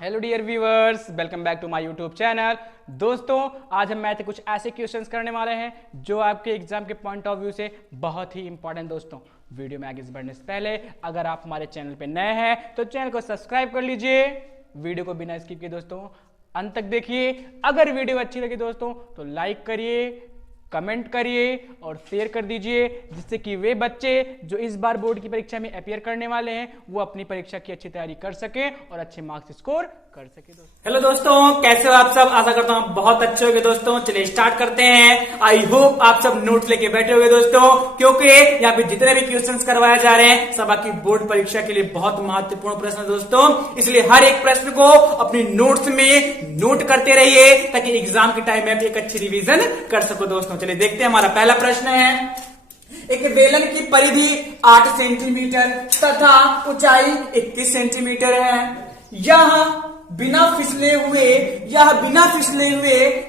Hello dear viewers, welcome back to my YouTube channel. दोस्तों, आज हम मैथ के कुछ ऐसे क्वेश्चंस करने वाले हैं जो आपके एग्जाम के पॉइंट ऑफ व्यू से बहुत ही इंपॉर्टेंट। दोस्तों, वीडियो में आगे बढ़ने से पहले अगर आप हमारे चैनल पे नए हैं तो चैनल को सब्सक्राइब कर लीजिए। वीडियो को बिना स्किप किए दोस्तों अंत तक देखिए। अगर वीडियो अच्छी लगी दोस्तों तो लाइक करिए, कमेंट करिए और शेयर कर दीजिए, जिससे कि वे बच्चे जो इस बार बोर्ड की परीक्षा में अपीयर करने वाले हैं वो अपनी परीक्षा की अच्छी तैयारी कर सके और अच्छे मार्क्स स्कोर कर सके। दोस्तों, हेलो दोस्तों, कैसे हो आप सब? आशा करता हूँ बहुत अच्छे होंगे दोस्तों। चलिए स्टार्ट करते हैं। आई होप आप सब नोट्स लेके बैठे होंगे दोस्तों, क्योंकि यहाँ पे जितने भी क्वेश्चंस करवाए जा रहे हैं सब आपकी बोर्ड परीक्षा के लिए बहुत महत्वपूर्ण प्रश्न है दोस्तों। इसलिए हर एक प्रश्न को अपनी नोट्स में नोट करते रहिए ताकि एग्जाम के टाइम में आप एक अच्छी रिविजन कर सको दोस्तों। चलिए देखते हैं, हमारा पहला प्रश्न है। एक बेलन की परिधि 8 सेंटीमीटर तथा ऊंचाई 21 सेंटीमीटर है। यह बिना फिसले हुए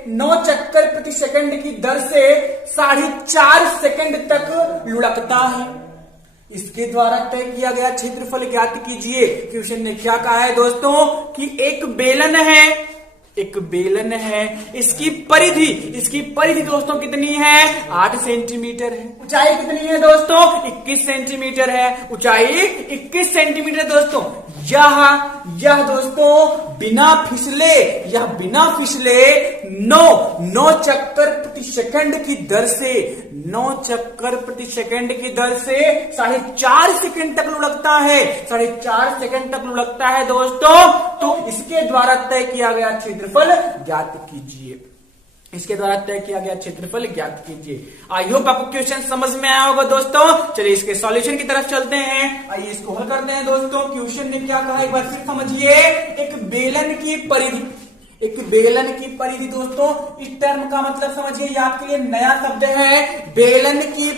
9 चक्कर प्रति सेकंड की दर से 4.5 सेकंड तक लुढ़कता है। इसके द्वारा तय किया गया क्षेत्रफल ज्ञात कीजिए। क्वेश्चन ने क्या कहा है दोस्तों कि एक बेलन है, इसकी परिधि दोस्तों कितनी है? 8 सेंटीमीटर है। ऊंचाई कितनी है दोस्तों? 21 सेंटीमीटर है। ऊंचाई 21 सेंटीमीटर दोस्तों। यह दोस्तों बिना फिसले 9 चक्कर प्रति सेकंड की दर से 4.5 सेकंड तक लुढ़कता है। 4.5 सेकंड तक लुढ़कता है दोस्तों। तो इसके द्वारा तय किया गया क्षेत्रफल ज्ञात कीजिए। आई होप आपको क्वेश्चन समझ में आया होगा दोस्तों। चलिए इसके सॉल्यूशन की तरफ चलते हैं। आइए इसको हल करते हैं दोस्तों। क्वेश्चन ने क्या कहा एक बार फिर समझिए। एक बेलन की परिधि दोस्तों, इस टर्म का मतलब समझिए, ये आपके लिए नया शब्द है। बेलन की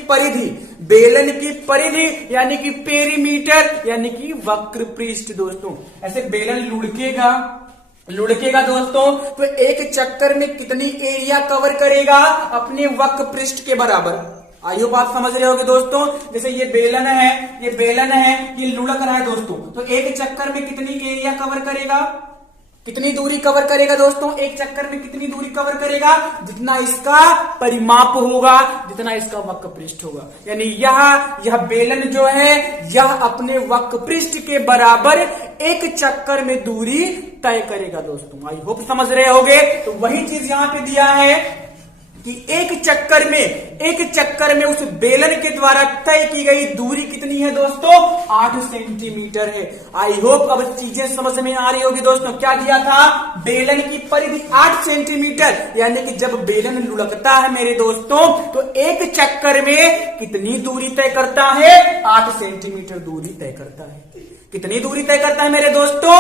परिधि यानी कि पेरीमीटर यानी कि वक्र पृष्ठ दोस्तों। ऐसे बेलन लुढ़केगा दोस्तों तो एक चक्कर में कितनी एरिया कवर करेगा? अपने वक्र पृष्ठ के बराबर। आइयो बात समझ रहे होगे दोस्तों। जैसे ये बेलन है, ये लुढ़क रहा है दोस्तों, तो एक चक्कर में कितनी एरिया कवर करेगा? कितनी दूरी कवर करेगा दोस्तों? एक चक्कर में कितनी दूरी कवर करेगा? जितना इसका परिमाप होगा, जितना इसका वक्र पृष्ठ होगा। यानी यह बेलन जो है यह अपने वक्र पृष्ठ के बराबर एक चक्कर में दूरी तय करेगा दोस्तों। आई होप समझ रहे होगे। तो वही चीज यहां पे दिया है कि एक चक्कर में उस बेलन के द्वारा तय की गई दूरी कितनी है दोस्तों? 8 सेंटीमीटर है। आई होप अब चीजें समझ में आ रही होगी दोस्तों। क्या दिया था? बेलन की परिधि 8 सेंटीमीटर, यानी कि जब बेलन लुढ़कता है मेरे दोस्तों तो एक चक्कर में कितनी दूरी तय करता है? 8 सेंटीमीटर दूरी तय करता है। कितनी दूरी तय करता है मेरे दोस्तों?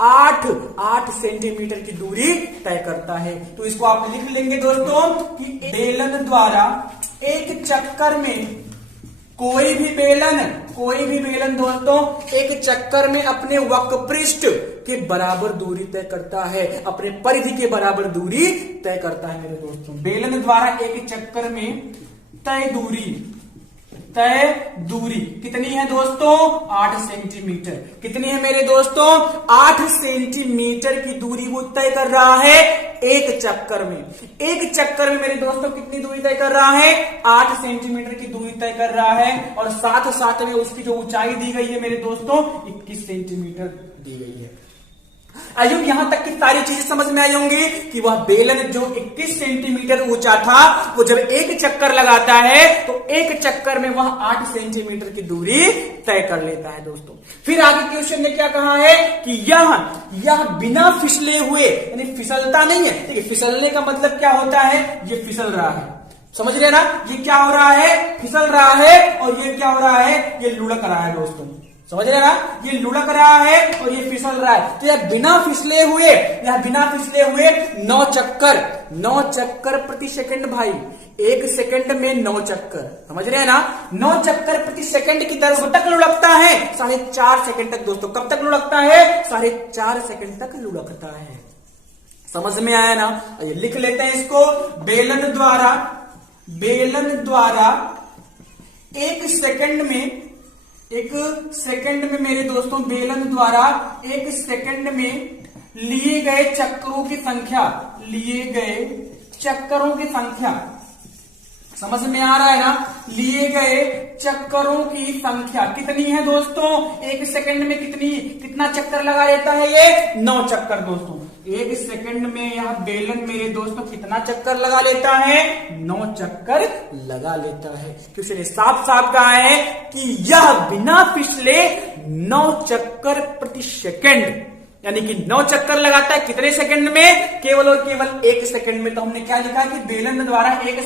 8 सेंटीमीटर की दूरी तय करता है। तो इसको आप लिख लेंगे दोस्तों कि बेलन द्वारा एक चक्कर में कोई भी बेलन दोस्तों एक चक्कर में अपने वक्र पृष्ठ के बराबर दूरी तय करता है, अपने परिधि के बराबर दूरी तय करता है मेरे दोस्तों। बेलन द्वारा एक चक्कर में तय दूरी कितनी है दोस्तों? 8 सेंटीमीटर। कितनी है मेरे दोस्तों? 8 सेंटीमीटर की दूरी वो तय कर रहा है एक चक्कर में मेरे दोस्तों कितनी दूरी तय कर रहा है? 8 सेंटीमीटर की दूरी तय कर रहा है। और साथ में उसकी जो ऊंचाई दी गई है मेरे दोस्तों 21 सेंटीमीटर दी गई है। आइयो यहां तक की सारी चीजें समझ में आई होंगी कि वह बेलन जो 21 सेंटीमीटर ऊंचा था वो जब एक चक्कर लगाता है तो एक चक्कर में वह 8 सेंटीमीटर की दूरी तय कर लेता है दोस्तों। फिर आगे क्वेश्चन ने क्या कहा है कि यह बिना फिसले हुए, यानी फिसलता नहीं है। देखिए फिसलने का मतलब क्या होता है? ये फिसल रहा है, समझ रहे ना? ये क्या हो रहा है? फिसल रहा है। और ये क्या हो रहा है? ये लुढ़क रहा है दोस्तों, समझ रहे ना? ये लुढ़क रहा है और ये फिसल रहा है। तो यह बिना फिसले हुए 9 चक्कर प्रति सेकंड। भाई एक सेकंड में 9 चक्कर, समझ रहे हैं ना? 9 चक्कर प्रति सेकंड की दर तक लुढ़कता है 4.5 सेकंड तक दोस्तों। कब तक लुढ़कता है? 4.5 सेकंड तक लुढ़कता है। समझ में आया ना? ये लिख लेते हैं इसको। बेलन द्वारा एक सेकंड में मेरे दोस्तों बेलन द्वारा एक सेकंड में लिए गए चक्करों की संख्या, लिए गए चक्करों की संख्या, समझ में आ रहा है ना? लिए गए चक्करों की संख्या कितनी है दोस्तों? एक सेकंड में कितना चक्कर लगा लेता है ये? 9 चक्कर दोस्तों। एक सेकंड में यह बेलन मेरे दोस्तों कितना चक्कर लगा लेता है? 9 चक्कर लगा लेता है। क्वेश्चन ने साफ साफ कहा है कि यह बिना फिसले 9 चक्कर प्रति सेकंड, यानी कि 9 चक्कर लगाता है कितने सेकंड में? केवल और केवल 1 सेकंड में। तो हमने क्या लिखा कि बेलन द्वारा 1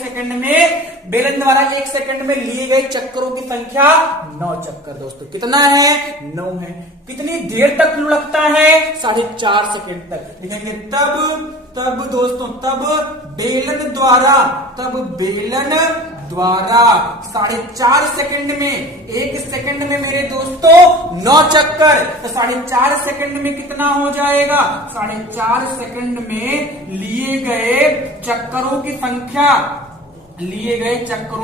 सेकंड में लिए गए चक्करों की संख्या 9 चक्कर दोस्तों। कितना है? 9 है। कितनी देर तक लुढ़कता है? 4.5 सेकंड तक। लिखेंगे तब दोस्तों, तब बेलन द्वारा 4.5 सेकंड में, 1 सेकंड में मेरे दोस्तों 9 चक्कर, तो 4.5 सेकंड में कितना हो जाएगा? 4.5 सेकंड में लिए गए चक्करों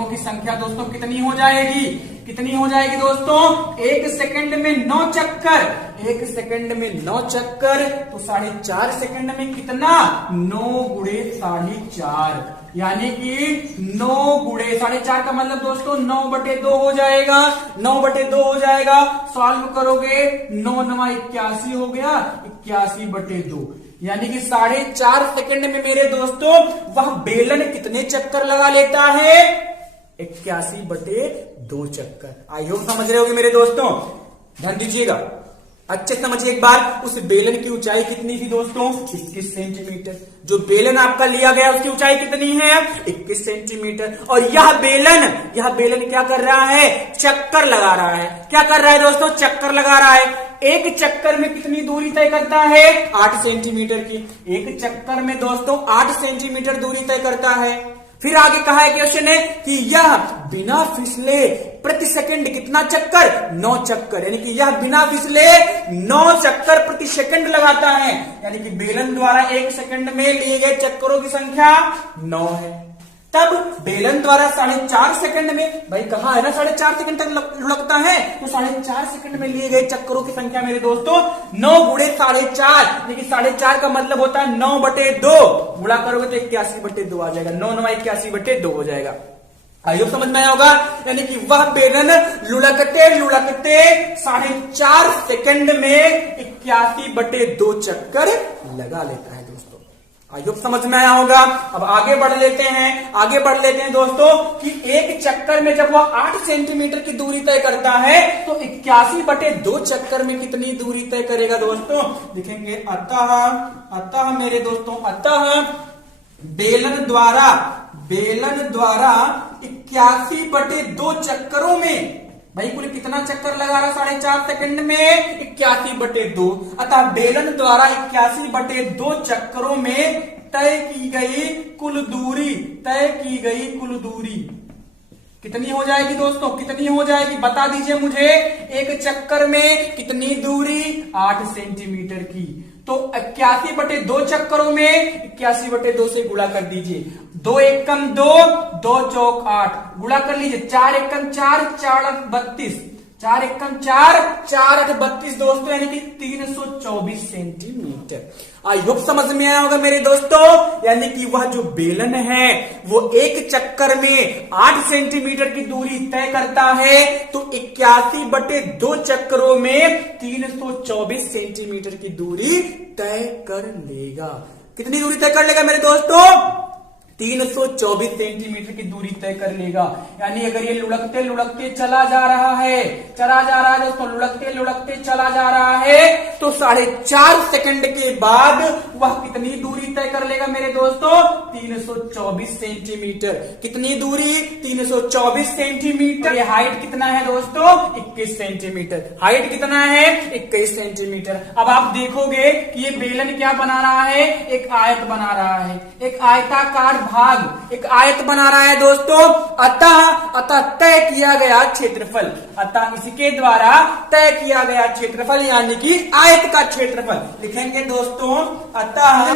की संख्या दोस्तों कितनी हो जाएगी? कितनी हो जाएगी दोस्तों? 1 सेकंड में 9 चक्कर, 1 सेकंड में 9 चक्कर, तो 4.5 सेकंड में कितना? 9 गुणे 4.5, यानी कि 9 गुणे 4.5 का मतलब दोस्तों 9/2 हो जाएगा। 9/2 हो जाएगा। सॉल्व करोगे 9 9 81 हो गया, 81/2, यानी कि 4.5 सेकंड में मेरे दोस्तों वह बेलन कितने चक्कर लगा लेता है? 81/2 चक्कर। आई होप समझ रहे होगे मेरे दोस्तों। ध्यान दीजिएगा, अच्छे समझिए एक बार। उस बेलन की ऊंचाई कितनी थी दोस्तों? 21 सेंटीमीटर। जो बेलन आपका लिया गया उसकी ऊंचाई कितनी है? 21 सेंटीमीटर। और यह बेलन क्या कर रहा है? चक्कर लगा रहा है। क्या कर रहा है दोस्तों? चक्कर लगा रहा है। एक चक्कर में कितनी दूरी तय करता है? 8 सेंटीमीटर की। एक चक्कर में दोस्तों 8 सेंटीमीटर दूरी तय करता है। फिर आगे कहा है क्वेश्चन है कि यह बिना फिसले प्रति सेकंड कितना चक्कर? 9 चक्कर, यानी कि यह बिना फिसले 9 चक्कर प्रति सेकंड लगाता है। यानी कि बेलन द्वारा 1 सेकंड में लिए गए चक्करों की संख्या 9 है। तब बेलन द्वारा 4.5 सेकंड में, भाई कहा है ना 4.5 सेकंड तक लुढ़कता है, तो 4.5 सेकंड में लिए गए चक्करों की संख्या मेरे दोस्तों 9 गुणे 4.5, यानी कि 4.5 का मतलब होता है 9/2। गुणा करोगे तो 81/2 आ जाएगा। 9 9 81/2 हो जाएगा। आइए समझ में आया होगा। यानी कि वह बेलन लुढ़कते 4.5 सेकंड में 81/2 चक्कर लगा लेता है दोस्तों। आई होप समझ में आया होगा। अब आगे बढ़ लेते हैं दोस्तों कि एक चक्कर में जब वह 8 सेंटीमीटर की दूरी तय करता है तो 81/2 चक्कर में कितनी दूरी तय करेगा दोस्तों? लिखेंगे अतः मेरे दोस्तों, बेलन द्वारा 81/2 चक्करों में, भाई कुल कितना चक्कर लगा रहा? 4.5 सेकंड में 81/2। अतः बेलन द्वारा 81/2 चक्करों में तय की गई कुल दूरी कितनी हो जाएगी दोस्तों? कितनी हो जाएगी बता दीजिए मुझे। एक चक्कर में कितनी दूरी? 8 सेंटीमीटर की। तो 81/2 चक्करों में 81/2 से गुणा कर दीजिए। 2 एकम 2, 2 चौक 8, गुणा कर लीजिए। 4 एकम 4, 4 8 32, 4 एकम 4, 4 8 32 दोस्तों, यानी कि 324 सेंटीमीटर। आई होप समझ में आया होगा मेरे दोस्तों। यानी कि वह जो बेलन है वो एक चक्कर में 8 सेंटीमीटर की दूरी तय करता है, तो 81/2 चक्करों में 324 सेंटीमीटर की दूरी तय कर लेगा। कितनी दूरी तय कर लेगा मेरे दोस्तों? 324 सेंटीमीटर की दूरी तय कर लेगा। यानी अगर ये लुढ़कते चला जा रहा है दोस्तों, लुढ़कते चला जा रहा है, तो 4.5 सेकंड के बाद वह कितनी दूरी तय कर लेगा मेरे दोस्तों? 324 सेंटीमीटर। कितनी दूरी? 324 सेंटीमीटर। ये हाइट कितना है दोस्तों? 21 सेंटीमीटर। हाइट कितना है? 21 सेंटीमीटर। अब आप देखोगे कि ये बेलन क्या बना रहा है? एक आयत बना रहा है, एक आयताकार भाग, एक आयत बना रहा है दोस्तों। अतः तय किया गया क्षेत्रफल, अतः इसके द्वारा तय किया गया क्षेत्रफल यानी कि आयत का क्षेत्रफल लिखेंगे दोस्तों। अतः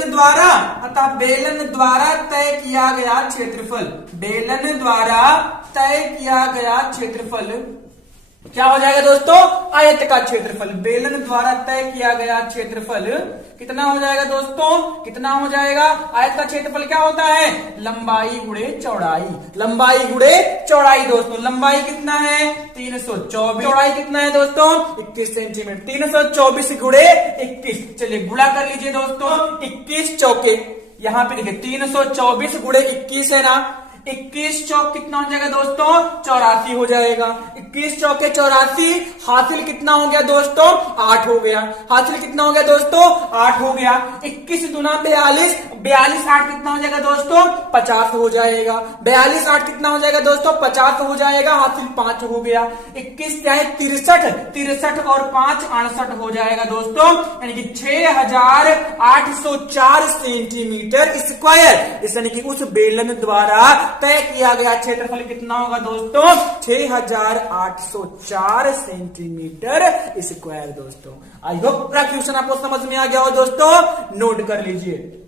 बेलन द्वारा तय किया गया क्षेत्रफल, बेलन द्वारा तय किया गया क्षेत्रफल क्या हो जाएगा दोस्तों, आयत का क्षेत्रफल, बेलन द्वारा तय किया गया क्षेत्रफल कितना हो जाएगा दोस्तों, कितना हो जाएगा, आयत का क्षेत्रफल क्या होता है, लंबाई गुणे चौड़ाई, लंबाई गुणे चौड़ाई दोस्तों, लंबाई कितना है 324, चौड़ाई कितना है दोस्तों 21 सेंटीमीटर, 324 गुणे 21, चलिए गुणा कर लीजिए दोस्तों, 21 चौके, यहाँ पे देखिए 324 गुणे 21 है ना, 21 चौक कितना हो जाएगा दोस्तों, 84 हो जाएगा, 21 चौके 84, हासिल कितना हो गया दोस्तों, 8 हो गया, हासिल कितना हो गया दोस्तों, 8 हो गया, 21 दूना 42, 42 8 कितना हो जाएगा दोस्तों, 50 हो जाएगा, 42 8 कितना हो जाएगा दोस्तों, 50 हो जाएगा, हासिल 5 हो गया, 21 क्या है 63, 63 और 5 68 हो जाएगा दोस्तों, यानी कि 6804 सेंटीमीटर स्क्वायर, यानी कि उस बेलन द्वारा तय किया गया क्षेत्रफल कितना होगा दोस्तों, 6804 सेंटीमीटर स्क्वायर दोस्तों। आई होप पूरा क्वेश्चन आपको समझ में आ गया हो दोस्तों, नोट कर लीजिए।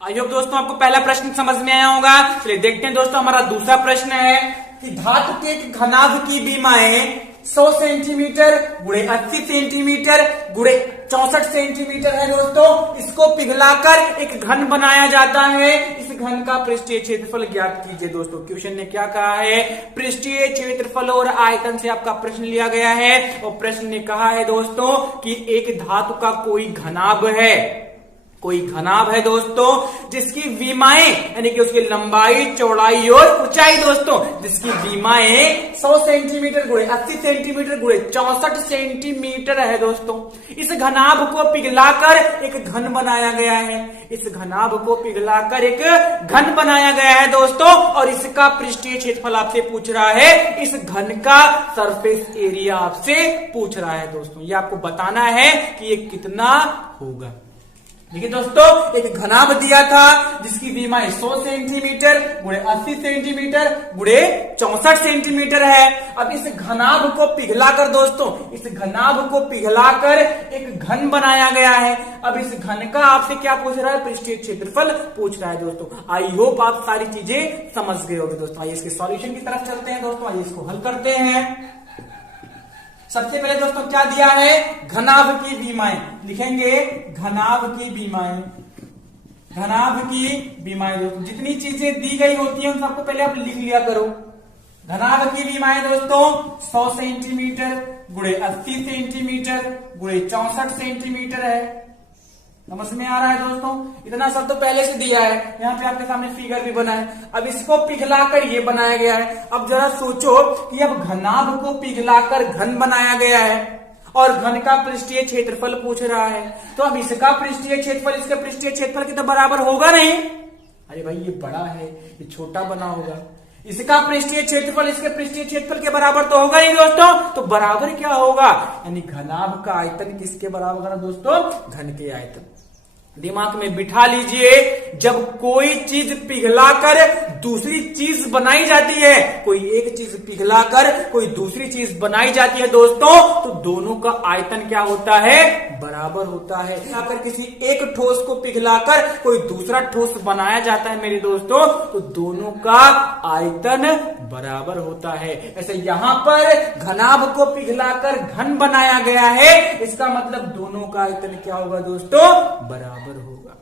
आई होप दोस्तों आपको पहला प्रश्न समझ में आया होगा। चलिए देखते हैं दोस्तों, हमारा दूसरा प्रश्न है कि धातु के घनाभ की बीमाएं 100 सेंटीमीटर गुणे 80 सेंटीमीटर गुणे 64 सेंटीमीटर है दोस्तों, इसको पिघलाकर एक घन बनाया जाता है, इस घन का पृष्ठीय क्षेत्रफल ज्ञात कीजिए दोस्तों। क्वेश्चन ने क्या कहा है, पृष्ठीय क्षेत्रफल और आयतन से आपका प्रश्न लिया गया है, और प्रश्न ने कहा है दोस्तों कि एक धातु का कोई घनाभ है, कोई घनाभ है दोस्तों, जिसकी विमाएं यानी कि उसकी लंबाई चौड़ाई और ऊंचाई दोस्तों, जिसकी विमाएं 100 सेंटीमीटर गुणे 80 सेंटीमीटर गुणे 64 सेंटीमीटर है दोस्तों। इस घनाभ को पिघलाकर एक घन बनाया गया है, इस घनाभ को पिघलाकर एक घन बनाया गया है दोस्तों, और इसका पृष्ठीय क्षेत्रफल आपसे पूछ रहा है, इस घन का सरफेस एरिया आपसे पूछ रहा है दोस्तों। ये आपको बताना है कि ये कितना होगा। देखिए दोस्तों, एक घनाभ दिया था जिसकी विमाएं 100 सेंटीमीटर गुणे 80 सेंटीमीटर गुणे 64 सेंटीमीटर है। अब इस घनाभ को पिघलाकर दोस्तों, इस घनाभ को पिघलाकर एक घन बनाया गया है। अब इस घन का आपसे क्या पूछ रहा है, पृष्ठीय क्षेत्रफल पूछ रहा है दोस्तों। आई होप आप सारी चीजें समझ गए होंगे दोस्तों। आइए इसके सॉल्यूशन की तरफ चलते हैं दोस्तों, आइए इसको हल करते हैं। सबसे पहले दोस्तों क्या दिया है, घनाभ की विमाएं, लिखेंगे घनाभ की विमाएं, घनाभ की विमाएं दोस्तों, जितनी चीजें दी गई होती हैं उन सबको पहले आप लिख लिया करो। घनाभ की विमाएं दोस्तों 100 सेंटीमीटर गुणे 80 सेंटीमीटर गुणे 64 सेंटीमीटर है। समझ में आ रहा है दोस्तों, इतना सब तो पहले से दिया है, यहाँ पे आपके सामने फिगर भी बना है। अब इसको पिघलाकर ये बनाया गया है। अब जरा सोचो कि अब घनाभ को पिघलाकर घन बनाया गया है और घन का पृष्ठीय क्षेत्रफल पूछ रहा है, तो अब इसका पृष्ठीय क्षेत्रफल इसके पृष्ठीय क्षेत्रफल के तो बराबर होगा नहीं। अरे भाई ये बड़ा है, ये छोटा बना होगा, इसका पृष्ठीय क्षेत्रफल इसके पृष्ठीय क्षेत्रफल के बराबर तो होगा नहीं दोस्तों। तो बराबर क्या होगा, यानी घनाभ का आयतन किसके बराबर होगा दोस्तों, घन के आयतन। दिमाग में बिठा लीजिए, जब कोई चीज पिघलाकर दूसरी चीज बनाई जाती है, कोई एक चीज पिघलाकर कोई दूसरी चीज बनाई जाती है दोस्तों, तो दोनों का आयतन क्या होता है, बराबर होता है। अगर किसी एक ठोस को पिघलाकर कोई दूसरा ठोस बनाया जाता है मेरे दोस्तों, तो दोनों का आयतन बराबर होता है। ऐसे यहां पर घनाभ को पिघलाकर घन बनाया गया है, इसका मतलब दोनों का आयतन क्या होगा दोस्तों, बराबर होगा।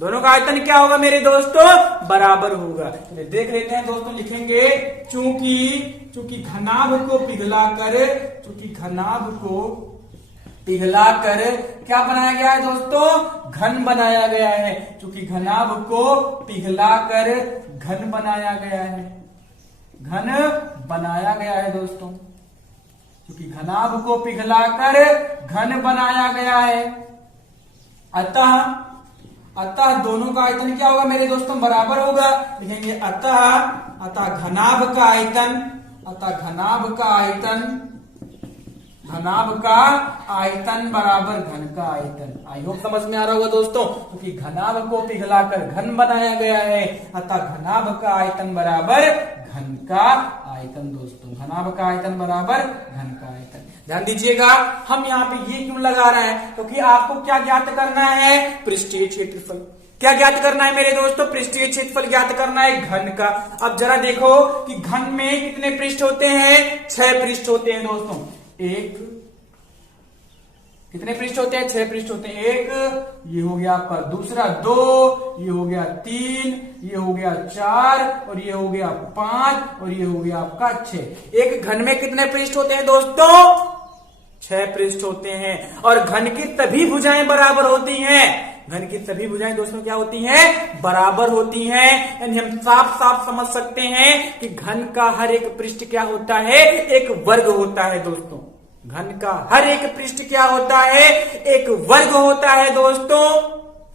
दोनों का आयतन क्या होगा मेरे दोस्तों, बराबर होगा। चलिए देख लेते हैं दोस्तों, लिखेंगे चूंकि घनाभ को पिघलाकर, चूंकि घनाभ को पिघलाकर क्या बनाया गया है दोस्तों, घन बनाया गया है। चूंकि घनाभ को पिघलाकर घन बनाया गया है, घन बनाया गया है दोस्तों, क्योंकि घनाभ को पिघलाकर घन बनाया गया है, अतः दोनों का आयतन क्या होगा मेरे दोस्तों, बराबर होगा। लिखेंगे अतः घनाभ का आयतन, घनाभ का आयतन बराबर घन का आयतन। आई होप समझ में आ रहा होगा दोस्तों, क्योंकि घनाभ को पिघलाकर घन बनाया गया है, अतः घनाभ का आयतन बराबर घन का आयतन दोस्तों, घनाभ का आयतन बराबर घन का आयतन। ध्यान दीजिएगा, हम यहाँ पे ये क्यों लगा रहे हैं, क्योंकि आपको क्या ज्ञात करना है, पृष्ठीय क्षेत्रफल। क्या ज्ञात करना है मेरे दोस्तों? पृष्ठीय क्षेत्रफल ज्ञात करना है घन का। अब जरा देखो कि घन में कितने पृष्ठ होते हैं? 6 पृष्ठ होते हैं दोस्तों। कितने पृष्ठ होते हैं? 6 पृष्ठ होते हैं। एक, ये हो गया आपका दूसरा 2, ये हो गया 3, ये हो गया 4 और ये हो गया 5 और ये हो गया आपका 6। एक घन में कितने पृष्ठ होते हैं दोस्तों? 6 पृष्ठ होते हैं। और घन की सभी भुजाएं बराबर होती हैं। घन की सभी भुजाएं दोस्तों क्या होती हैं? बराबर होती हैं। यानी हम साफ साफ समझ सकते हैं कि घन का हर एक पृष्ठ क्या होता है? एक वर्ग होता है दोस्तों। घन का हर एक पृष्ठ क्या होता है? एक वर्ग होता है दोस्तों।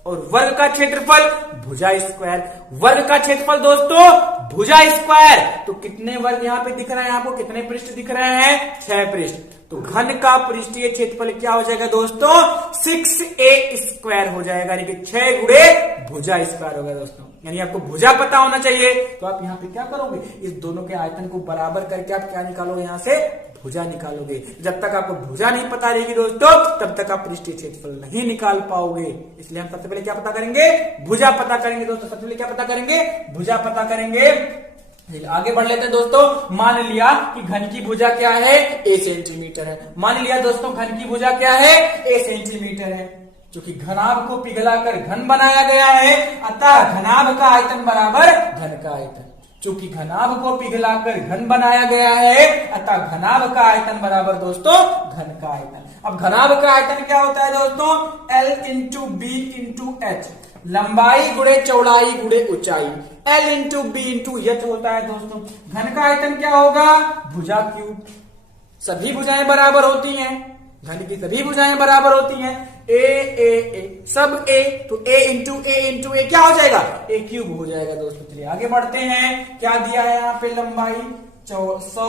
और वर्ग का क्षेत्रफल भुजा स्क्वायर। वर्ग का क्षेत्रफल दोस्तों भुजा स्क्वायर। तो कितने वर्ग यहाँ पे दिख रहे हैं आपको? कितने पृष्ठ दिख रहे हैं? 6 पृष्ठ। तो घन का पृष्ठीय क्षेत्रफल क्या हो जाएगा दोस्तों? 6a स्क्वायर हो जाएगा, यानी कि 6 गुणे भुजा स्क्वायर होगा दोस्तों। यानी आपको भुजा पता होना चाहिए। तो आप यहाँ पे क्या करोगे? इस दोनों के आयतन को बराबर करके आप क्या निकालोगे? यहाँ से भुजा निकालोगे। जब तक आपको भुजा नहीं पता रहेगी दोस्तों, तब तक आप पृष्ठीय क्षेत्रफल नहीं निकाल पाओगे। इसलिए हम सबसे पहले क्या पता करेंगे? भुजा पता करेंगे दोस्तों। सबसे पहले क्या पता करेंगे? भुजा पता करेंगे। आगे बढ़ लेते हैं दोस्तों। मान लिया कि घन की भुजा क्या है? a सेंटीमीटर है। मान लिया दोस्तों घन की भुजा क्या है? a सेंटीमीटर है। क्योंकि घनाभ को पिघलाकर घन बनाया गया है, अतः घनाभ का आयतन बराबर घन का आयतन। चूंकि घनाभ को पिघलाकर घन बनाया गया है, अतः घनाभ का आयतन बराबर दोस्तों घन का आयतन। अब घनाभ का आयतन क्या होता है दोस्तों? L into B into H. लंबाई गुणे चौड़ाई गुणे ऊंचाई। L into B into H होता है दोस्तों। घन का आयतन क्या होगा? भुजा क्यूब। सभी भुजाएं बराबर होती हैं। घन की सभी भुजाएं बराबर होती हैं। ए सब a, तो a इंटू ए क्या हो जाएगा? a क्यूब हो जाएगा दोस्तों। चलिए आगे बढ़ते हैं। क्या दिया है यहाँ पे? लंबाई 100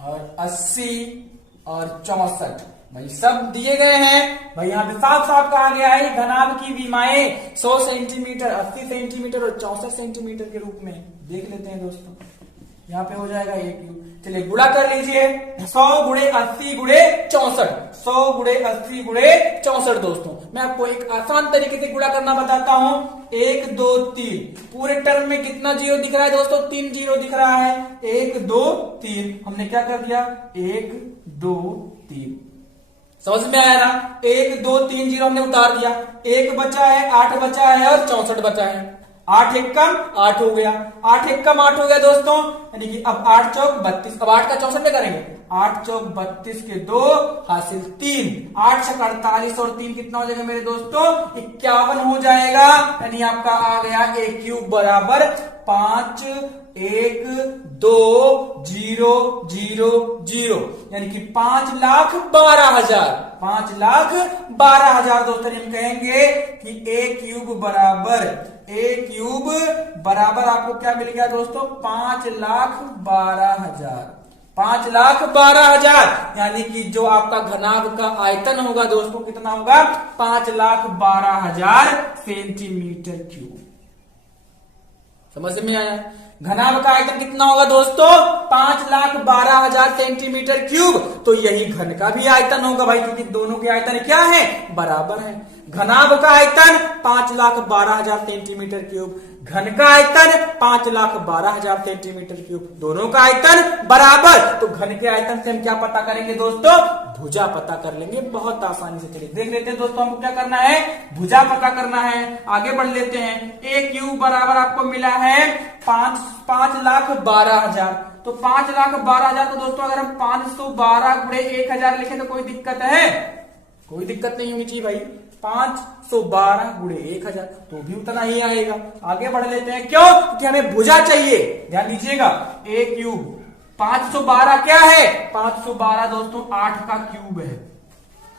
और 80 और 64 भाई सब दिए गए हैं। भाई यहाँ पे साफ साफ कहा गया है घनाभ की विमाएं 100 सेंटीमीटर, 80 सेंटीमीटर और 64 सेंटीमीटर के रूप में। देख लेते हैं दोस्तों। यहाँ पे हो जाएगा a क्यूब। चलिए गुणा कर लीजिए। 100 गुणे 80 गुणे 64। 100 गुणे 80 गुणे 64 दोस्तों। मैं आपको एक आसान तरीके से गुणा करना बताता हूं। 1 2 3 पूरे टर्म में कितना जीरो दिख रहा है दोस्तों? 3 जीरो दिख रहा है। 1 2 3 हमने क्या कर दिया? 1 2 3। समझ में आया ना? 1 2 3 जीरो हमने उतार दिया। 1 बचा है, 8 बचा है और 64 बचा है। 8 एक कम 8 हो गया। 8 एक कम 8 हो गया दोस्तों। यानी कि अब 8 चौक 32। अब 8 का 64 में करेंगे। 8 चौक 32 के 2 हासिल 3। 8 छक 48 और 3 कितना हो जाएगा मेरे दोस्तों? 51 हो जाएगा। यानी आपका आ गया a क्यूब बराबर 5 1 2 0 0 0। यानी कि 5,12,000। 5,12,000 दोस्तों। हम कहेंगे कि a क्यूब बराबर आपको क्या मिल गया दोस्तों? 5,12,000। 5,12,000 यानी कि जो आपका घनाभ का आयतन होगा दोस्तों कितना होगा? 5,12,000 सेंटीमीटर क्यूब। समझ में आया? घनाभ का आयतन कितना होगा दोस्तों? 5,12,000 सेंटीमीटर क्यूब। तो यही घन का भी आयतन होगा भाई, क्योंकि दोनों के आयतन क्या है? बराबर है। घनाभ का आयतन 5,12,000 सेंटीमीटर क्यूब, घन का आयतन 5,12,000 सेंटीमीटर क्यूब, दोनों का आयतन बराबर। तो घन के आयतन से हम क्या पता करेंगे दोस्तों? भुजा पता कर लेंगे बहुत आसानी से। चलिए देख लेते हैं दोस्तों हमको क्या करना है? भुजा पता करना है। आगे बढ़ लेते हैं। a क्यूब बराबर आपको मिला है 5,12,000। तो 5,12,000 को दोस्तों अगर हम 512 गुणे 1,000 लिखें तो कोई दिक्कत है? कोई दिक्कत नहीं होनी चाहिए भाई। 512 गुणे 1,000 तो भी उतना ही आएगा। आगे बढ़ लेते हैं। क्यों? क्योंकि हमें भुजा चाहिए। ध्यान दीजिएगा। a क्यूब 512 क्या है? 512 दोस्तों 8 का क्यूब है।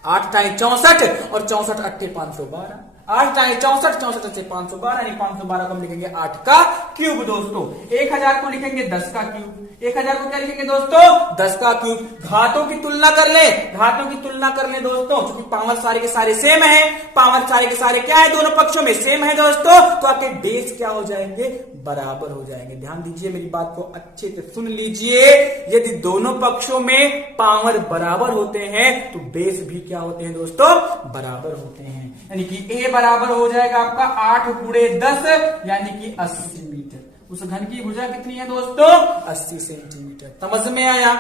8 टाइम 64 और 64 अट्ठे 512। 8 टाइम 64, 64 अट्ठे 512 यानी 512 को हम लिखेंगे 8 का क्यूब दोस्तों। 1,000 को लिखेंगे 10 का क्यूब। 1000 को क्या लिखेंगे दोस्तों? 10 का क्यूब। घातों की तुलना कर ले, घातों की तुलना कर ले दोस्तों, क्योंकि पावर सारे के सारे सेम है, पावर सारे के सारे क्या है, दोनों पक्षों में सेम है दोस्तों, तो आपके बेस क्या हो जाएंगे? बराबर हो जाएंगे। ध्यान दीजिए, मेरी बात को अच्छे से सुन लीजिए। यदि दोनों पक्षों में पावर बराबर होते हैं तो बेस भी क्या होते हैं दोस्तों? बराबर होते हैं। यानी कि ए बराबर हो जाएगा आपका 8 गुणे 10 यानी कि 80 मीटर। उस घन की भुजा कितनी है दोस्तों? 80 सेंटीमीटर। समझ में आया?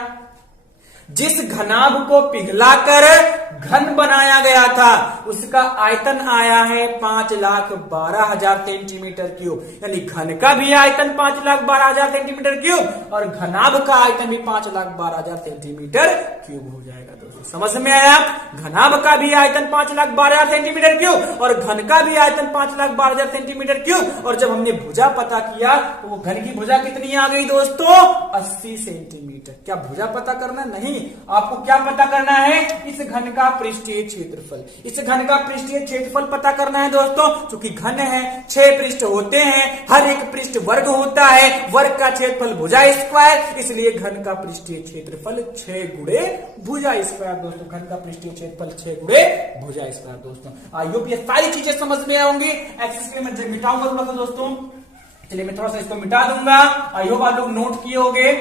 जिस घनाभ को पिघलाकर घन बनाया गया था उसका आयतन आया है 5,12,000 सेंटीमीटर क्यूब। यानी घन का भी आयतन 5,12,000 सेंटीमीटर क्यूब और घनाभ का आयतन भी 5,12,000 सेंटीमीटर क्यूब हो जाएगा दोस्तों। समझ में आया? घनाभ का भी आयतन 5,12,000 सेंटीमीटर क्यूब और घन का भी आयतन 5,12,000 सेंटीमीटर क्यूब। और जब हमने भुजा पता किया तो वो घन की भुजा कितनी आ गई दोस्तों? 80 सेंटीमीटर। क्या भुजा पता करना? नहीं, आपको क्या पता करना है? इस घन का पृष्ठीय क्षेत्रफल। इस घन का पृष्ठीय क्षेत्रफल पता करना है दोस्तों, क्योंकि घन है, 6 पृष्ठ होते हैं, हर एक पृष्ठ वर्ग होता है, वर्ग का क्षेत्रफल भुजा स्क्वायर, इसलिए घन का पृष्ठीय क्षेत्रफल 6 गुणे भुजा स्क्वायर दोस्तों। घन का पृष्ठीय क्षेत्रफल 6 गुणे भुजा स्क्वायर दोस्तों। आई होप ये सारी चीजें समझ में आएंगी। एक्सेस के मैं मिटाऊंगा थोड़ा सा दोस्तों, चलिए मैं थोड़ा सा इसको मिटा दूंगा। आई होप आप लोग नोट किए होंगे।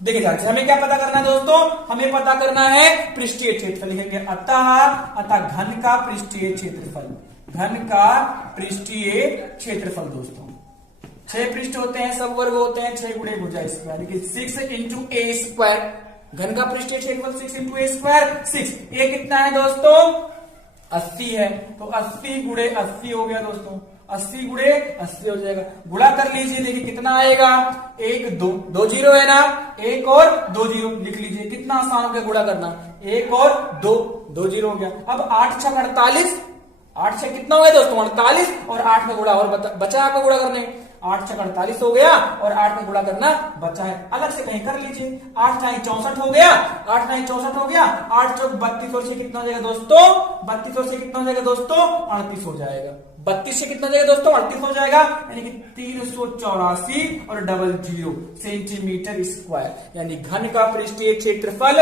देखिए ध्यान से, हमें क्या पता करना है दोस्तों? हमें पता करना है पृष्ठीय क्षेत्रफल। लिखेंगे अतः घन का पृष्ठीय क्षेत्रफल, घन का पृष्ठीय क्षेत्रफल दोस्तों। 6 पृष्ठ होते हैं, सब वर्ग होते हैं, 6 गुणे भुजा स्क्वायर, यानी कि 6 इंटू ए स्क्वायर। घन का पृष्ठीय क्षेत्रफल 6 इंटू ए स्क्वायर। 6 ए कितना है दोस्तों? 80 है, तो 80 गुणे 80 हो गया दोस्तों। 80 गुणे 80 हो जाएगा। गुणा कर लीजिए, देखिए कितना आएगा? 1 2 जीरो है ना, 1 और 2 जीरो लिख लीजिए। कितना आसान हो गया गुणा करना, 1 और 2 जीरो हो गया। अब 8 6 48, 8 6 कितना हो गया दोस्तों? 48 और 8 में गुणा और बचा आपका गुणा करने। 8 6 48 हो गया और 8 में गुणा करना बचा है, अलग से कहीं कर लीजिए। 8 9 64 हो गया, 8 9 64 हो गया, 8 चौक 32 और 6 कितना हो जाएगा दोस्तों? 32 और 6 कितना हो जाएगा दोस्तों? 38 हो जाएगा। 32 से कितना हो जाएगा दोस्तों? 38 हो जाएगा, यानी कि 384 और 00 सेंटीमीटर स्क्वायर। यानी घन का पृष्ठीय क्षेत्रफल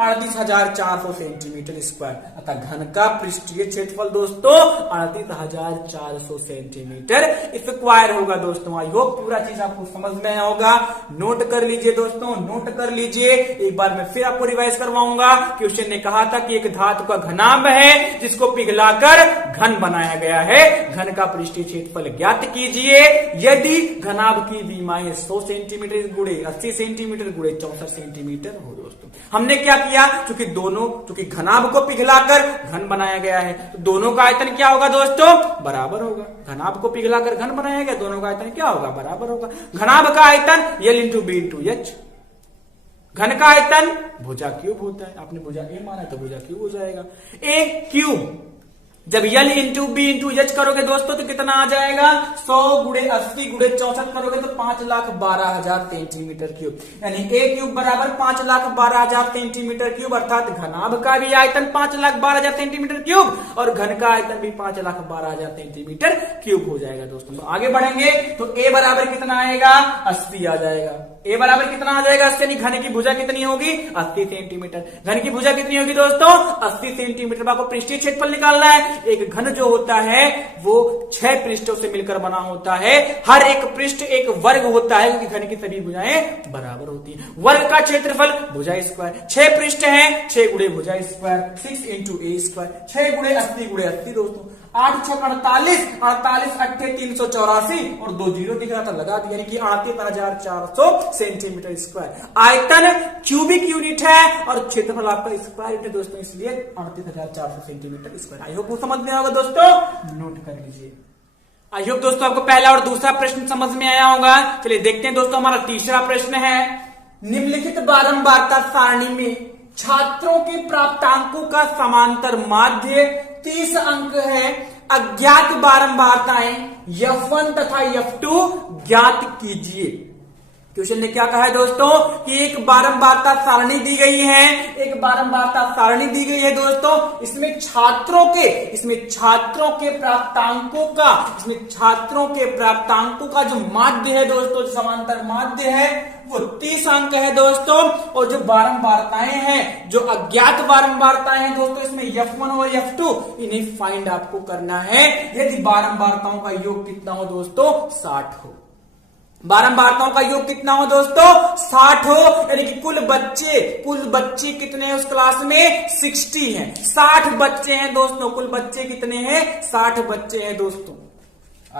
38,400 सेंटीमीटर स्क्वायर। अतः घन का पृष्ठीय क्षेत्रफल दोस्तों 38,400 सेंटीमीटर स्क्वायर होगा दोस्तों। आई होप पूरा चीज आपको समझ में आया होगा। नोट कर लीजिए दोस्तों, नोट कर लीजिए। एक बार मैं फिर आपको रिवाइज करवाऊंगा। क्वेश्चन ने कहा था कि एक धातु का घनाभ है जिसको पिघलाकर घन बनाया गया है। घन का पृष्ठीय क्षेत्रफल ज्ञात कीजिए यदि घनाभ की विमाएं 100 सेंटीमीटर गुणे 80 सेंटीमीटर गुणे 64 सेंटीमीटर हो दोस्तों। हमने क्या किया? चूंकि घनाभ को पिघलाकर घन बनाया गया है तो दोनों का आयतन क्या होगा दोस्तों? बराबर होगा। घनाभ को पिघलाकर घन बनाया गया, दोनों का आयतन क्या होगा? बराबर होगा। घनाभ का आयतन L into B into H, घन का आयतन भुजा क्यूब होता है। आपने भुजा ए माना तो भुजा क्यूब हो जाएगा। ए क्यूब जब L into B into H करोगे दोस्तों तो कितना आ जाएगा? 100 गुणे 80 गुणे 64 करोगे तो 5,12,000 सेंटीमीटर क्यूब। यानी ए क्यूब बराबर 5,12,000 सेंटीमीटर क्यूब, अर्थात घनाभ का भी आयतन 5,12,000 सेंटीमीटर क्यूब और घन का आयतन भी 5,12,000 सेंटीमीटर क्यूब हो जाएगा दोस्तों। तो आगे बढ़ेंगे तो ए बराबर कितना आएगा? 80 आ जाएगा। ए बराबर कितना आ जाएगा? 80। घन की भुजा कितनी होगी? 80 सेंटीमीटर। घन की भुजा कितनी होगी दोस्तों? 80 सेंटीमीटर। आपको पृष्ठीय क्षेत्रफल निकालना है। एक घन जो होता है वो 6 पृष्ठों से मिलकर बना होता है, हर एक पृष्ठ एक वर्ग होता है क्योंकि घन की सभी भुजाएं बराबर होती हैं। वर्ग का क्षेत्रफल भुजा स्क्वायर। 6 पृष्ठ हैं, 6 गुणे भुजा स्क्वायर, 6 इंटू ए स्क्वायर, 6 गुणे 80 गुणे 80 दोस्तों। 8 6 48, 48 8 384 और 2 जीरो दिख रहा था लगा दिया, यानी कि 38,400 सेंटीमीटर स्क्वायर। आयतन क्यूबिक यूनिट है और क्षेत्रफल आपका स्क्वायर यूनिट है दोस्तों, इसलिए 38,400 सेंटीमीटर स्क्वायर। आई होप समझ में आएगा दोस्तों, नोट कर लीजिए। आई होप दोस्तों आपको पहला और दूसरा प्रश्न समझ में आया होगा। चलिए देखते हैं दोस्तों, हमारा तीसरा प्रश्न है, निम्नलिखित बारंबारता सारणी में छात्रों के प्राप्तांकों का समांतर माध्य 30 अंक है। अज्ञात बारंबारताएं F1 तथा F2 ज्ञात कीजिए। क्वेश्चन ने क्या कहा है दोस्तों कि एक बारंबारता सारणी दी गई है, एक बारंबारता सारणी दी गई है दोस्तों। इसमें छात्रों के प्राप्तांकों का जो माध्य है दोस्तों, जो समांतर माध्य है वो 30 अंक है दोस्तों। और जो बारंबारताएं हैं, जो अज्ञात बारंबारताएं हैं दोस्तों, इसमें F1 और F2 इन्हें फाइंड आपको करना है। यदि बारंबारताओं का योग कितना हो दोस्तों, 60 हो। बारंबारताओं का योग कितना हो दोस्तों, 60 हो। यानी कि कुल बच्चे कितने हैं उस क्लास में, 60 हैं। 60 बच्चे हैं दोस्तों, कुल बच्चे कितने हैं, 60 बच्चे हैं दोस्तों।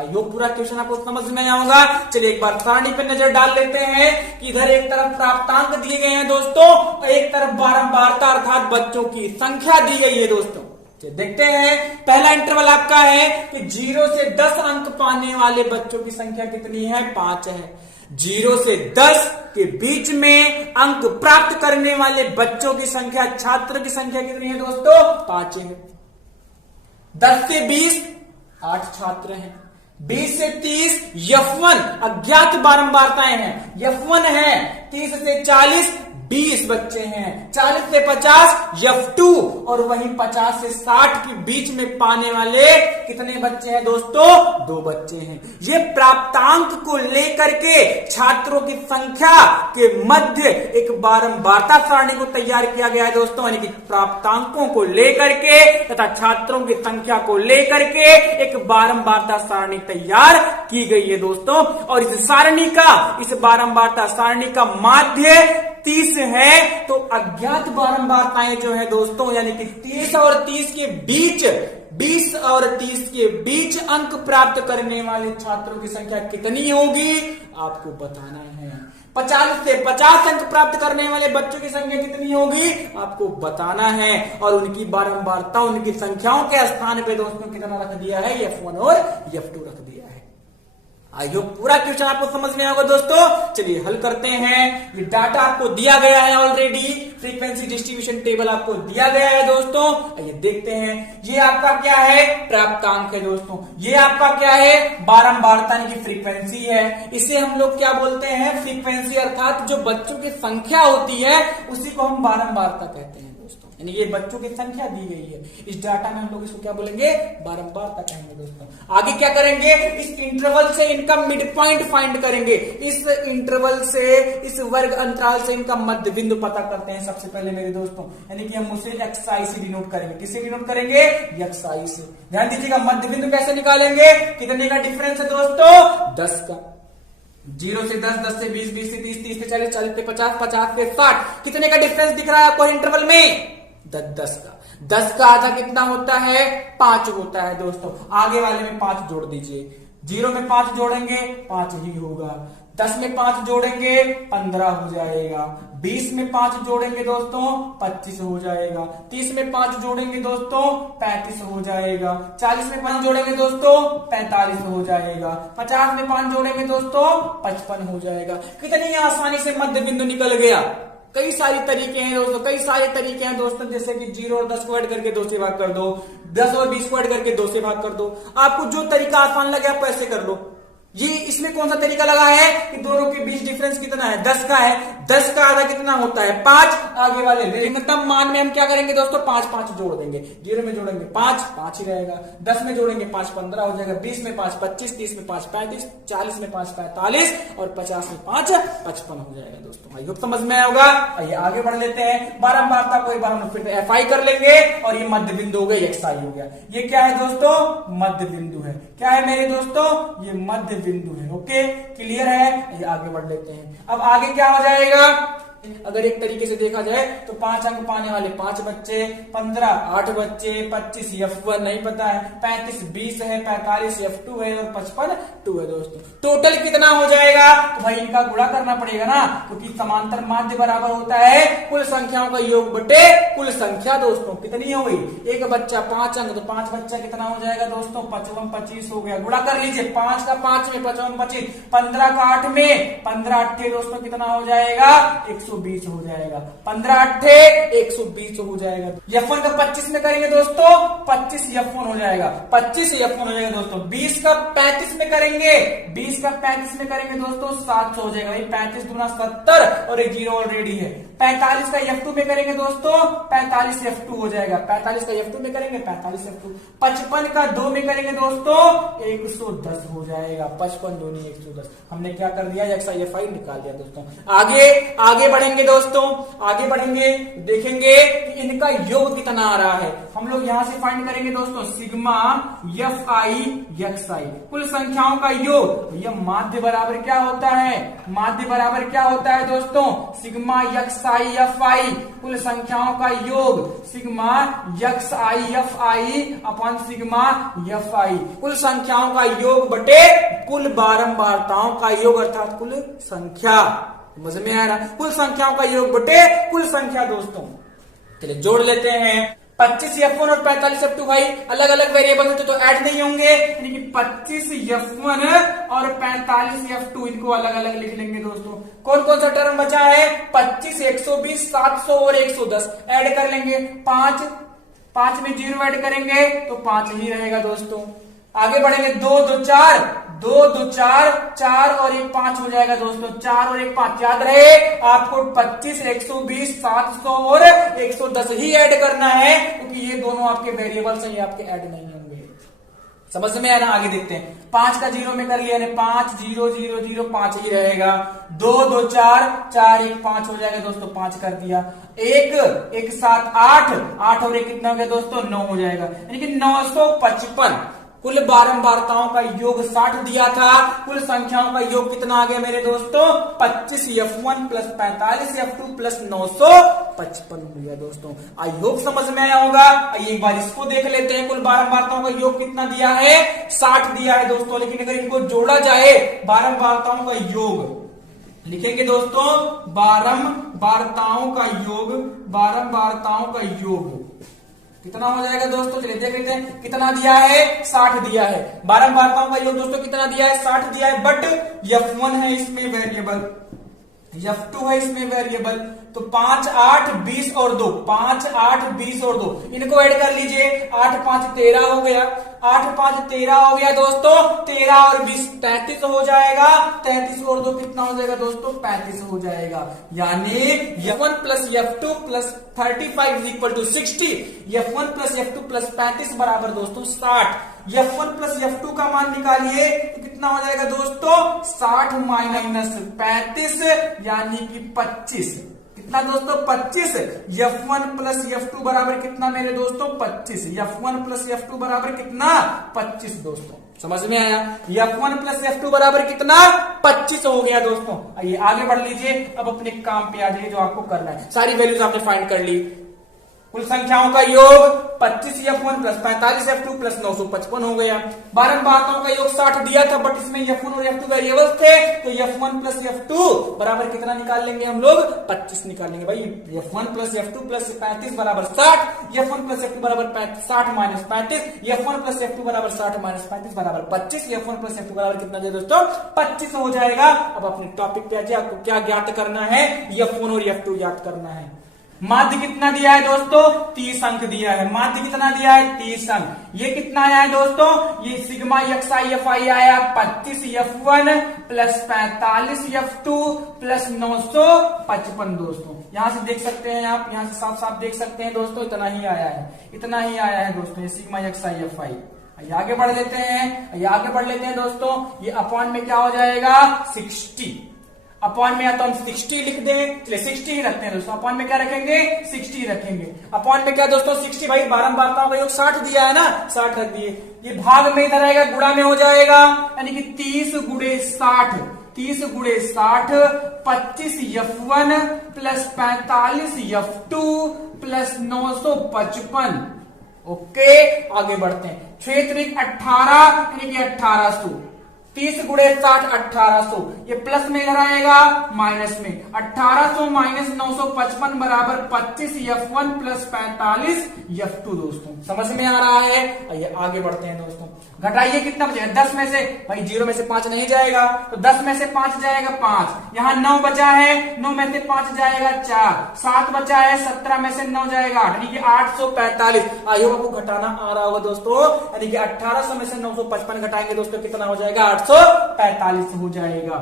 योग पूरा क्वेश्चन आपको समझ में आएगा। चलिए एक बार सारणी पे नजर डाल लेते हैं कि इधर एक तरफ प्राप्तांक दिए गए हैं दोस्तों, और एक तरफ बारंबारता अर्थात बच्चों की संख्या दी गई है दोस्तों। देखते हैं, पहला इंटरवल आपका है कि 0 से 10 अंक पाने वाले बच्चों की संख्या कितनी है, 5 है। 0 से 10 के बीच में अंक प्राप्त करने वाले बच्चों की संख्या, छात्र की संख्या कितनी है दोस्तों, 5 है। 10 से 20 8 छात्र हैं। 20 से 30 F1 अज्ञात बारंबारताएं हैं, F1 है। 30 से 40 20 बच्चे हैं। 40 से 50 F2 और वहीं 50 से 60 के बीच में पाने वाले कितने बच्चे हैं दोस्तों, 2 बच्चे हैं। ये प्राप्तांक को लेकर के छात्रों की संख्या के मध्य एक बारंबारता सारणी को तैयार किया गया है दोस्तों। यानी कि प्राप्तांकों को लेकर के तथा छात्रों की संख्या को लेकर के एक बारंबारता सारणी तैयार की गई है दोस्तों। और इस बारंबारता सारणी का माध्य 30 है। तो अज्ञात बारंबारताएं जो है दोस्तों, यानी कि 30 और 30 के बीच, 20 और 30 के बीच अंक प्राप्त करने वाले छात्रों की संख्या कितनी होगी आपको बताना है। 50 से 50 अंक प्राप्त करने वाले बच्चों की संख्या कितनी होगी आपको बताना है। और उनकी बारंबारता, उनकी संख्याओं के स्थान पे दोस्तों कितना रख दिया है, F1 और F2 रख दिया है। आइए पूरा क्वेश्चन आपको समझ में आएगा दोस्तों। चलिए हल करते हैं। ये डाटा आपको दिया गया है ऑलरेडी, फ्रीक्वेंसी डिस्ट्रीब्यूशन टेबल आपको दिया गया है दोस्तों। आइए देखते हैं। ये आपका क्या है, प्राप्तांक है दोस्तों। ये आपका क्या है, बारंबारता की फ्रीक्वेंसी है। इसे हम लोग क्या बोलते हैं, फ्रीक्वेंसी, अर्थात जो बच्चों की संख्या होती है उसी को हम बारंबारता कहते हैं दोस्तों। यानी ये बच्चों की संख्या दी गई है, इस डाटा में हम लोग इसको क्या बोलेंगे, बारंबारता कहेंगे दोस्तों। आगे क्या करेंगे, इस इंटरवल से इनका मिड पॉइंट फाइंड करेंगे। इस इंटरवल से, इस वर्ग अंतराल से इनका मध्य बिंदु पता करते हैं सबसे पहले मेरे दोस्तों। यानी कि हम उसे XI से डिनोट करेंगे। किससे डिनोट करेंगे, XI से। ध्यान दीजिएगा, मध्य बिंदु कैसे निकालेंगे, कितने का डिफरेंस है दोस्तों, 10 का। 0 से 10, 10 से 20, 20 से 30, 30 से 40, 40 से 50, 50 से 60। कितने का डिफरेंस दिख रहा है आपको इंटरवल में, 10 का। 10 का आधा कितना होता है, 5 होता है दोस्तों। आगे वाले में 5 जोड़ दीजिए। 0 में 5 जोड़ेंगे 5 ही होगा। 10 में 5 जोड़ेंगे 15 हो जाएगा। 20 में 5 जोड़ेंगे दोस्तों 25 हो जाएगा। 30 में 5 जोड़ेंगे दोस्तों 35 हो जाएगा। 40 में 5 जोड़ेंगे दोस्तों 45 हो जाएगा। 50 में 5 जोड़ेंगे दोस्तों 55 हो जाएगा। कितनी आसानी से मध्य बिंदु निकल गया। कई सारे तरीके हैं दोस्तों, कई सारे तरीके हैं दोस्तों, जैसे कि 0 और 10 को ऐड करके 2 से भाग कर दो, 10 और 20 को ऐड करके 2 से भाग कर दो। आपको जो तरीका आसान लगे आप ऐसे कर लो। ये इसमें कौन सा तरीका लगा है कि दोनों के बीच डिफरेंस कितना है, 10 का है। 10 का आधा कितना होता है, 5। आगे वाले न्यूनतम मान में हम क्या करेंगे दोस्तों, 5 5 जोड़ देंगे। 0 में जोड़ेंगे 5 5 ही रहेगा। 10 में जोड़ेंगे 5 15 हो जाएगा। 20 में 5 25, 30 में 5 35, 40 में 5 45 और 50 में 5 55 हो जाएगा दोस्तों। आई होप समझ में आएगा। आइए आगे बढ़ लेते हैं। बारंबारता को एक बार हम फिर FI कर लेंगे और ये मध्य बिंदु हो गया, XI हो गया। ये क्या है दोस्तों, मध्य बिंदु है। क्या है मेरे दोस्तों, ये मध्य बिंदु है। ओके, क्लियर है। ये आगे बढ़ लेते हैं। अब आगे क्या हो जाएगा, अगर एक तरीके से देखा जाए तो 5 अंक पाने वाले 5 बच्चे, 15 8 बच्चे, 25 F1 नहीं पता है, 35 20 है, 45 F2 है और 55 2 है दोस्तों। टोटल कितना हो जाएगा, तो भाई इनका गुणा करना पड़ेगा ना, क्योंकि समांतर माध्य बराबर होता है कुल संख्याओं का योग बटे कुल संख्या दोस्तों। कितनी हो गई, एक बच्चा 5 अंक, तो 5 बच्चा कितना हो जाएगा दोस्तों, 55 25 हो गया। गुणा कर लीजिए, 5 का 5 में 55 25, 15 का 8 में 15 8 दोस्तों कितना हो जाएगा, 120 120 हो जाएगा। 15 अट्ठे 120 हो जाएगा। F1 का 25 में करेंगे दोस्तों 25 F1 हो जाएगा, 25 F1 हो जाएगा दोस्तों। 20 का 35 में करेंगे, 20 का 35 में करेंगे दोस्तों 700 हो जाएगा। 35 दूना 70 और एक जीरो ऑलरेडी है। 45 का F2 में करेंगे दोस्तों 45 F2 हो जाएगा। 45 का F2 में करेंगे 45 F2। 55 का 2 में करेंगे दोस्तों 110 हो जाएगा। 55 दूनी 110। हमने क्या कर दिया, XI निकाल दिया दोस्तों। आगे बढ़ेंगे दोस्तों, आगे बढ़ेंगे देखेंगे कि इनका योग कितना आ रहा है। हम लोग यहां से फाइंड करेंगे दोस्तों सिग्मा Fi XI, कुल संख्याओं का योग। यह माध्य बराबर क्या होता है, माध्य बराबर क्या होता है दोस्तों, सिग्मा XI Fi, कुल संख्याओं का योग sigma XI Fi upon sigma Fi, कुल संख्याओं का योग बटे कुल बारंबारताओं का योग अर्थात कुल संख्या। समझ में आ रहा, कुल संख्याओं का योग बटे कुल संख्या दोस्तों। चलिए जोड़ लेते हैं। 25 F1 और 45 F2 भाई अलग अलग वेरिएबल होते तो ऐड नहीं होंगे, यानी कि 25 F1 और 45 F2 इनको अलग अलग लिख लेंगे दोस्तों। कौन कौन सा टर्म बचा है, 25, 120, 700 और 110 ऐड कर लेंगे। 5 में 0 ऐड करेंगे तो 5 ही रहेगा दोस्तों। आगे बढ़ेंगे 2 2 4, 2 2 4, 4 और 1 5 हो जाएगा दोस्तों। 4 और 1 5 याद रहे आपको 25, 120, 700 और 110 ही ऐड करना है, क्योंकि ये दोनों आपके वेरिएबल्स हैं, ये आपके ऐड नहीं होंगे। समझ में आना, आगे देखते हैं। 5 का 0 में कर लिया, 5 0 0 0 5 ही रहेगा। 2 2 4, 4 1 5 हो जाएगा दोस्तों, 5 कर दिया। 1 1 7 8, 8 और 1 कितना हो गया दोस्तों, 9 हो जाएगा। यानी कि 955 कुल बारंबारताओं का योग 60 दिया था, कुल संख्याओं का योग कितना आ गया मेरे दोस्तों, 25 F1 प्लस 45 F2 प्लस 955 हो गया दोस्तों। आई होप समझ में आया होगा। आइए एक बार इसको देख लेते हैं, कुल बारंबारताओं का योग कितना दिया है, 60 दिया है दोस्तों। लेकिन अगर इनको जोड़ा जाए बारंबारताओं का योग लिखेंगे दोस्तों, बारंबारताओं का योग, बारंबारताओं का योग कितना हो जाएगा दोस्तों। चलिए देख लेते हैं कितना दिया है, 60 दिया है। बारंबारताओं का योग दोस्तों कितना दिया है, 60 दिया है। बट F1 है इसमें वेरिएबल, F2 है इसमें वेरिएबल, तो 5 8 20 और 2, 5 8 20 और 2 इनको ऐड कर लीजिए। 8 5 13 हो गया, 8 5 13 हो गया दोस्तों। 13 और 20 33 हो जाएगा। 33 और 2 कितना हो जाएगा दोस्तों, 35 हो जाएगा। यानी F1 plus F2 plus 35 is equal to 60। F1 plus F2 plus 35 बराबर दोस्तों 60। F1 प्लस F2 का मान निकालिए तो कितना हो जाएगा दोस्तों, 60 माइनस 35 यानी कि 25। कितना दोस्तों, 25। F1 प्लस F2 बराबर कितना मेरे दोस्तों, 25। F1 प्लस F2 बराबर कितना, 25 दोस्तों। समझ में आया, F1 प्लस F2 बराबर कितना, 25 हो गया दोस्तों। आइए आगे बढ़ लीजिए, अब अपने काम पे आ जाइए जो आपको करना है। सारी वैल्यूज आपने फाइंड कर ली। कुल संख्याओं का योग 25 F1 प्लस 45 F2 प्लस 955 हो गया। बारंबारताओं का योग 60 दिया था, बट इसमें F1 और F2 वेरिएबल्स थे, तो F1 प्लस F2 बराबर कितना निकाल लेंगे हम लोग, 25 निकाल लेंगे भाई। F1 प्लस F2 प्लस 35 बराबर 60, F1 प्लस F2 बराबर 60 माइनस 35, F1 प्लस F2 बराबर 60 माइनस 35 बराबर 25, F1 प्लस F2 बराबर कितना जाए दोस्तों, 25 हो जाएगा। अब अपने टॉपिक पे आइए, आपको क्या ज्ञात करना है, F1 और F2 ज्ञात करना है। माध्य कितना दिया है दोस्तों, 30 अंक दिया है। माध्य कितना दिया है, 30 अंक। ये कितना आया है दोस्तों, ये सिग्मा XI Fi आया 25 F1 प्लस 45 F2 प्लस 955 दोस्तों। यहां से देख सकते हैं आप, यहां से साफ साफ देख सकते हैं दोस्तों, इतना ही आया है, इतना ही आया है दोस्तों, ये सिग्मा XI Fi। आगे बढ़ लेते हैं, आगे बढ़ लेते हैं दोस्तों। ये अपॉन में क्या हो जाएगा, 60। अपॉन में या तो हम 60 लिख दें, चलिए 60 ही रखते हैं दोस्तों। अपॉन में क्या रखेंगे, 60 रखेंगे। अपॉन में क्या दोस्तों, 60 भाई बारंबारताओं का योग 60 दिया है ना, 60 रख दिए। ये भाग में इधर आएगा, गुणा में हो जाएगा, यानी कि 30 गुणे 60, 30 गुणे 60, 25 F1 plus 45 F2 plus 955। Okay आगे बढ़ते हैं। 6 3 18 यानी कि 1800, 30 गुणे 60 1800, ये प्लस में इधर आएगा माइनस में, 1800 माइनस 955 बराबर 25 F1 प्लस 45 F2 दोस्तों, समझ में आ रहा है। आइए आगे बढ़ते हैं दोस्तों, घटाइए कितना बचेगा 10 में से, भाई 0 में से 5 नहीं जाएगा तो 10 में से 5 जाएगा 5, यहाँ 9 बचा है 9 में से 5 जाएगा 4, 7 बचा है 17 में से 9 जाएगा 8, यानी कि 845। आई होप आपको घटाना आ रहा होगा दोस्तों, यानी कि 1800 में से 955 घटाएंगे दोस्तों कितना हो जाएगा 845 हो जाएगा।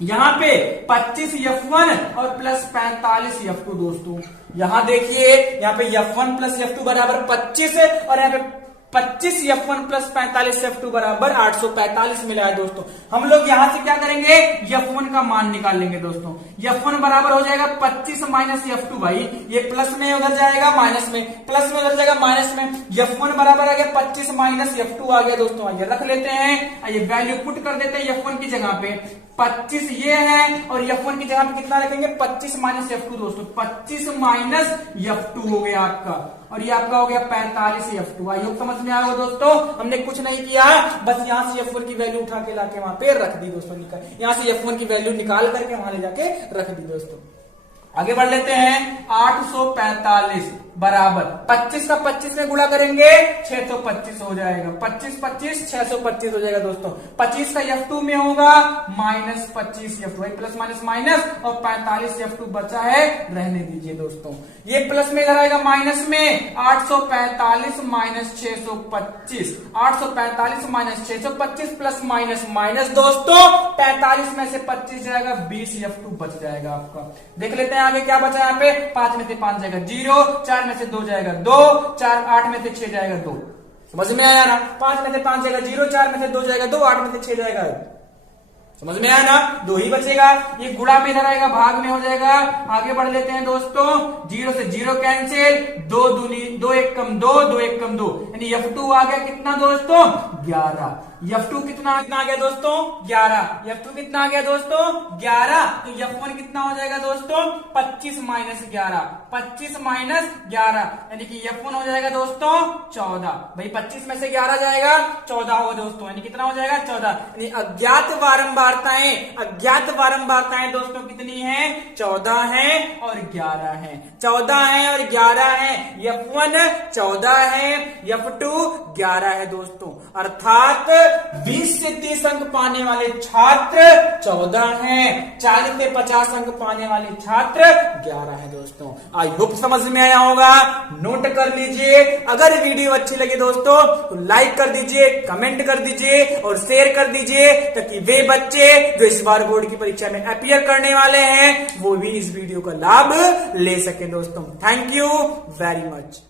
यहाँ पे 25 F1 और प्लस 45 F2 दोस्तों, यहाँ देखिए यहाँ पे F1 प्लस F2 बराबर 25 है और यहाँ पे 25 F1 प्लस 45 F2 बराबर 845 मिला है दोस्तों। हम लोग यहां से क्या करेंगे, F1 का मान निकाल लेंगे दोस्तों। F1 बराबर हो जाएगा 25 माइनस F2, भाई ये प्लस में उधर जाएगा माइनस में, प्लस में उधर जाएगा माइनस में, F1 बराबर आ गया 25 माइनस F2 आ गया दोस्तों। आइए रख लेते हैं, आइए वैल्यू पुट कर देते हैं F1 की जगह पे, 25 ये है और F1 की जगह पे कितना रखेंगे 25 माइनस F2 दोस्तों, 25 माइनस F2 हो गया आपका और ये आपका हो गया 45 F2। आई होप समझ में आया हो दोस्तों, हमने कुछ नहीं किया, बस यहाँ से F1 की वैल्यू उठा के लाके वहां पे रख दी दोस्तों, यहाँ से F1 की वैल्यू निकाल करके वहां ले जाके रख दी दोस्तों। आगे बढ़ लेते हैं, 845 बराबर 25 का 25 में गुणा करेंगे 625 हो जाएगा, 25 25 625 हो जाएगा दोस्तों। 25 का F2 में होगा minus 25 F2, plus minus minus और 45 F2 बचा है, रहने दीजिए दोस्तों। ये प्लस में इधर आएगा माइनस में, 845 minus 625, 845 minus 625 plus minus minus दोस्तों, 45 में से 25 जाएगा 20 F2 बच जाएगा आपका। देख लेते हैं आगे क्या बचा यहाँ पे, 5 में से 5 जाएगा 0, 4 में से 2 जाएगा 2, 4 8 में से 6 जाएगा 2, समझ में आया ना। 5 में से 5 जाएगा 0, 4 में से 2 जाएगा 2, 8 में से 6 जाएगा, समझ में आया ना, 2 ही बचेगा। ये गुणा में इधर आएगा भाग में हो जाएगा। आगे बढ़ लेते हैं दोस्तों, 0 से 0 कैंसिल, 2 दूनी 2 1 कम 2, 2 1 कम 2, यानी F2 आ गया कितना दोस्तों 11। F2 कितना आ गया दोस्तों 11, F2 कितना आ गया दोस्तों 11, तो F1 कितना हो जाएगा दोस्तों 25 माइनस 11, 25 माइनस 11 यानी कि F1 हो जाएगा दोस्तों 14। भाई 25 में से 11 जाएगा 14 होगा दोस्तों, यानी कितना हो जाएगा 14। यानी अज्ञात बारंबारताएं दोस्तों कितनी है 14 है और 11 है, 14 है और 11 है। F1 14 है, F2 11 है दोस्तों, अर्थात 20 से 30 अंक पाने वाले छात्र 14 हैं, 40 से 50 अंक पाने वाले छात्र 11 है दोस्तों। आई होप समझ में आया होगा, नोट कर लीजिए। अगर वीडियो अच्छी लगी दोस्तों तो लाइक कर दीजिए, कमेंट कर दीजिए और शेयर कर दीजिए, ताकि वे बच्चे जो इस बार बोर्ड की परीक्षा में अपीयर करने वाले हैं वो भी इस वीडियो का लाभ ले सके दोस्तों। Thank you very much.